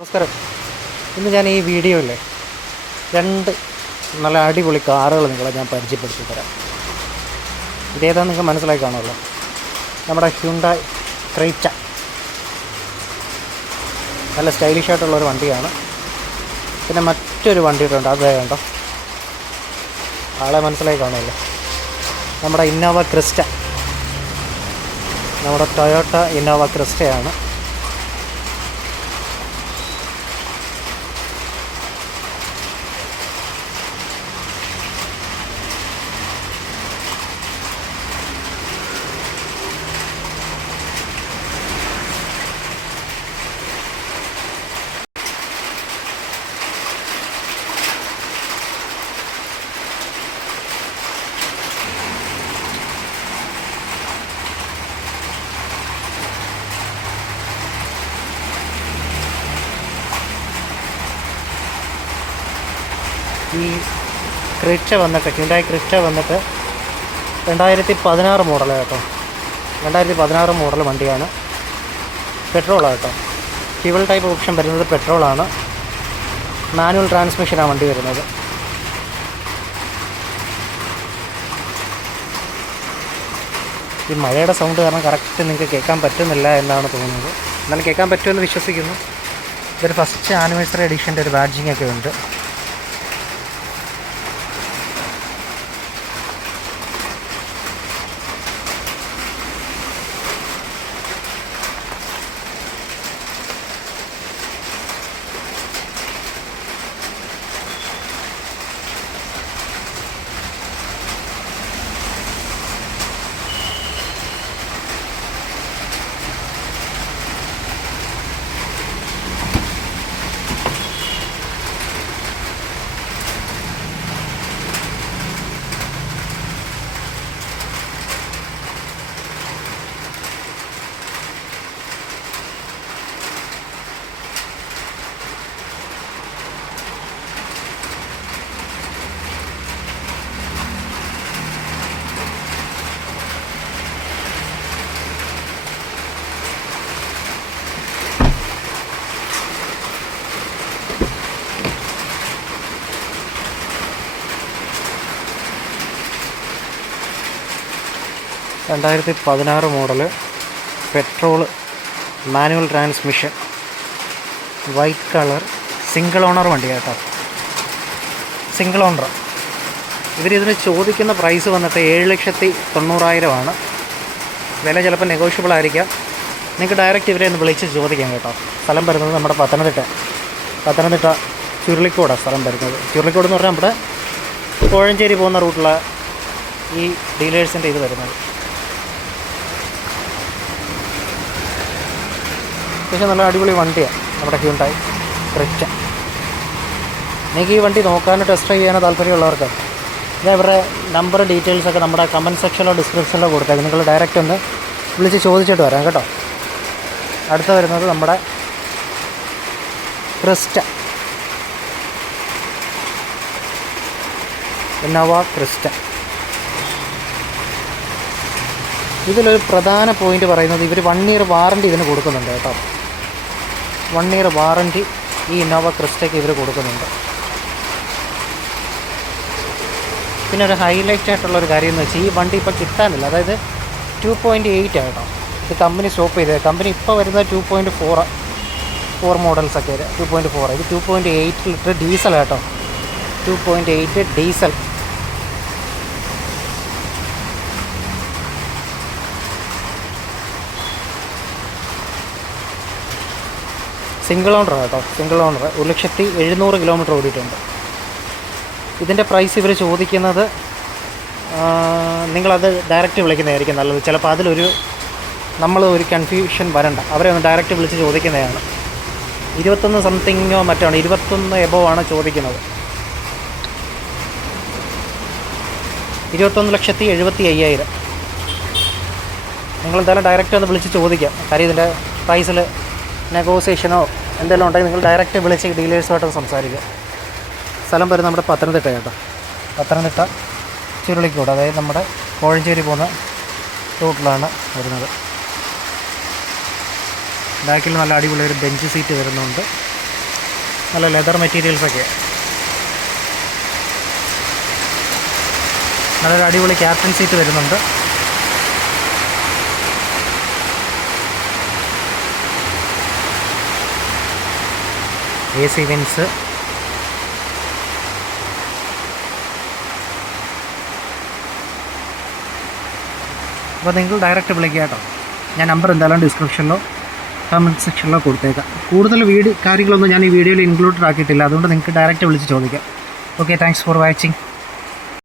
നമസ്കാരം. ഇന്ന് ഞാൻ ഈ വീഡിയോയിൽ രണ്ട് നല്ല അടിപൊളി കാറുകൾ നിങ്ങളെ ഞാൻ പരിചയപ്പെടുത്തി തരാം. ഇതേതാണെന്ന് നിങ്ങൾക്ക് മനസ്സിലായി കാണുമല്ലോ. നമ്മുടെ ഹ്യുണ്ടായി ക്രെറ്റ നല്ല സ്റ്റൈലിഷ് ആയിട്ടുള്ളൊരു വണ്ടിയാണ്. പിന്നെ മറ്റൊരു വണ്ടിയിട്ടുണ്ട്, അത് കണ്ടോ, ആളെ മനസ്സിലായി കാണുമല്ലോ. നമ്മുടെ ഇന്നോവ ക്രിസ്റ്റ, നമ്മുടെ ടൊയോട്ട ഇന്നോവ ക്രിസ്റ്റയാണ്. ഈ ക്രിസ്റ്റ വന്നിട്ട് ഹ്യുണ്ടായി ക്രിസ്റ്റ വന്നിട്ട് 2016 മോഡലാണ് കേട്ടോ. 2016 മോഡൽ വണ്ടിയാണ്. പെട്രോളാണ് കേട്ടോ. ഫ്യൂവൽ ടൈപ്പ് ഓപ്ഷൻ വരുന്നത് പെട്രോളാണ്. മാനുവൽ ട്രാൻസ്മിഷനാണ് വണ്ടി വരുന്നത്. ഈ മഴയുടെ സൗണ്ട് കാരണം കറക്റ്റ് നിങ്ങൾക്ക് കേൾക്കാൻ പറ്റുന്നില്ല എന്നാണ് തോന്നുന്നത്. എന്നാലും കേൾക്കാൻ പറ്റുമെന്ന് വിശ്വസിക്കുന്നു. ഇതൊരു ഫസ്റ്റ് ആനിവേഴ്സറി എഡിഷൻ്റെ ഒരു ബാഡ്ജിങ് ഒക്കെ ഉണ്ട്. രണ്ടായിരത്തി 16 model petrol manual transmission, white colour, single owner വണ്ടി കേട്ടോ. Single owner. ഇതിന് ചോദിക്കുന്ന പ്രൈസ് വന്നിട്ട് 7,90,000 വില ചിലപ്പോൾ നെഗോഷ്യബിൾ ആയിരിക്കാം. നിങ്ങൾക്ക് ഡയറക്റ്റ് ഇവരെ ഒന്ന് വിളിച്ച് ചോദിക്കാം കേട്ടോ. സ്ഥലം വരുന്നത് നമ്മുടെ പത്തനംതിട്ട ചുരുളിക്കോടാണ് സ്ഥലം വരുന്നത്. ചുരുളിക്കോട് എന്ന് പറഞ്ഞാൽ നമ്മുടെ കോഴഞ്ചേരി പോകുന്ന റൂട്ടിലുള്ള ഈ ഡീലേഴ്സിൻ്റെ ഇത് വരുന്നത്. പക്ഷേ നല്ല അടിപൊളി വണ്ടിയാണ് നമ്മുടെ ഹ്യുണ്ടായി ക്രെറ്റ. നിങ്ങൾക്ക് ഈ വണ്ടി നോക്കാനും ടെസ്റ്റ് ഡ്രൈവ് ചെയ്യാനോ താല്പര്യമുള്ളവർക്ക് ഞാൻ ഇവരുടെ നമ്പർ ഡീറ്റെയിൽസൊക്കെ നമ്മുടെ കമൻറ്റ് സെക്ഷനിലോ ഡിസ്ക്രിപ്ഷനിലോ കൊടുത്തേക്ക്. നിങ്ങൾ ഡയറക്റ്റ് ഒന്ന് വിളിച്ച് ചോദിച്ചിട്ട് വരാം കേട്ടോ. അടുത്ത വരുന്നത് നമ്മുടെ ക്രിസ്റ്റ, ഇന്നോവ ക്രിസ്റ്റ. ഇതിലൊരു പ്രധാന പോയിൻ്റ് പറയുന്നത് ഇവർ 1 ഇയർ വാറൻറ്റി ഇതിന് കൊടുക്കുന്നുണ്ട് കേട്ടോ. 1 ഇയർ വാറൻറ്റി ഈ ഇന്നോവ ക്രിസ്റ്റയ്ക്ക് ഇവർ കൊടുക്കുന്നുണ്ട്. പിന്നെ ഒരു ഹൈലൈറ്റ് ആയിട്ടുള്ളൊരു കാര്യം എന്ന് വെച്ചാൽ ഈ വണ്ടി ഇപ്പോൾ കിട്ടാനില്ല. അതായത് 2.8 കേട്ടോ. ഇത് കമ്പനി സ്റ്റോപ്പ് ചെയ്തത്. കമ്പനി ഇപ്പോൾ വരുന്നത് 2.4 മോഡൽസൊക്കെ 2.4. ഇത് 2.8 ലിറ്റർ ഡീസൽ കേട്ടോ. 2.8 ഡീസൽ. സിംഗിൾ ഓണർ കേട്ടോ. Single owner. 1,70,700 കിലോമീറ്റർ ഓടിയിട്ടുണ്ട്. ഇതിൻ്റെ പ്രൈസ് ഇവർ ചോദിക്കുന്നത്, നിങ്ങളത് ഡയറക്റ്റ് വിളിക്കുന്നതായിരിക്കും നല്ലത്. ചിലപ്പോൾ അതിലൊരു ഒരു കൺഫ്യൂഷൻ വരണ്ട. അവരെ ഒന്ന് ഡയറക്റ്റ് വിളിച്ച് ചോദിക്കുന്നതാണ്. 21 സംതിങ്ങോ മറ്റാണ്, 21 എബോ ആണ് ചോദിക്കുന്നത്. 21,70,75,000. നിങ്ങളെന്തായാലും ഡയറക്റ്റ് ഒന്ന് വിളിച്ച് ചോദിക്കാം. കാര്യം ഇതിൻ്റെ പ്രൈസിൽ നെഗോസിയേഷനോ എന്തെങ്കിലും ഉണ്ടെങ്കിൽ നിങ്ങൾ ഡയറക്റ്റ് വിളിച്ച് ഡീലേഴ്സുമായിട്ട് സംസാരിക്കുക. സ്ഥലം വരുന്നത് നമ്മുടെ പത്തനംതിട്ട കേട്ടോ. പത്തനംതിട്ട ചുരുളിക്കോട്, അതായത് നമ്മുടെ കോഴഞ്ചേരി പോകുന്ന റൂട്ടിലാണ് വരുന്നത്. ബാക്കിൽ നല്ല അടിപൊളി ഒരു ബെഞ്ച് സീറ്റ് വരുന്നുണ്ട്. നല്ല ലെതർ മെറ്റീരിയൽസൊക്കെ. നല്ലൊരു അടിപൊളി ക്യാപ്റ്റൻ സീറ്റ് വരുന്നുണ്ട്. AC vents. അപ്പോൾ നിങ്ങൾ ഡയറക്റ്റ് വിളിക്കുക കേട്ടോ. ഞാൻ നമ്പർ എന്തായാലും ഡിസ്ക്രിപ്ഷനിലോ കമൻറ്റ് സെക്ഷനിലോ കൊടുത്തേക്കാം. കൂടുതൽ കാര്യങ്ങളൊന്നും ഞാൻ ഈ വീഡിയോയിൽ ഇൻക്ലൂഡഡ് ആക്കിയിട്ടില്ല, അതുകൊണ്ട് നിങ്ങൾക്ക് ഡയറക്റ്റ് വിളിച്ച് ചോദിക്കാം. Okay, thanks for watching.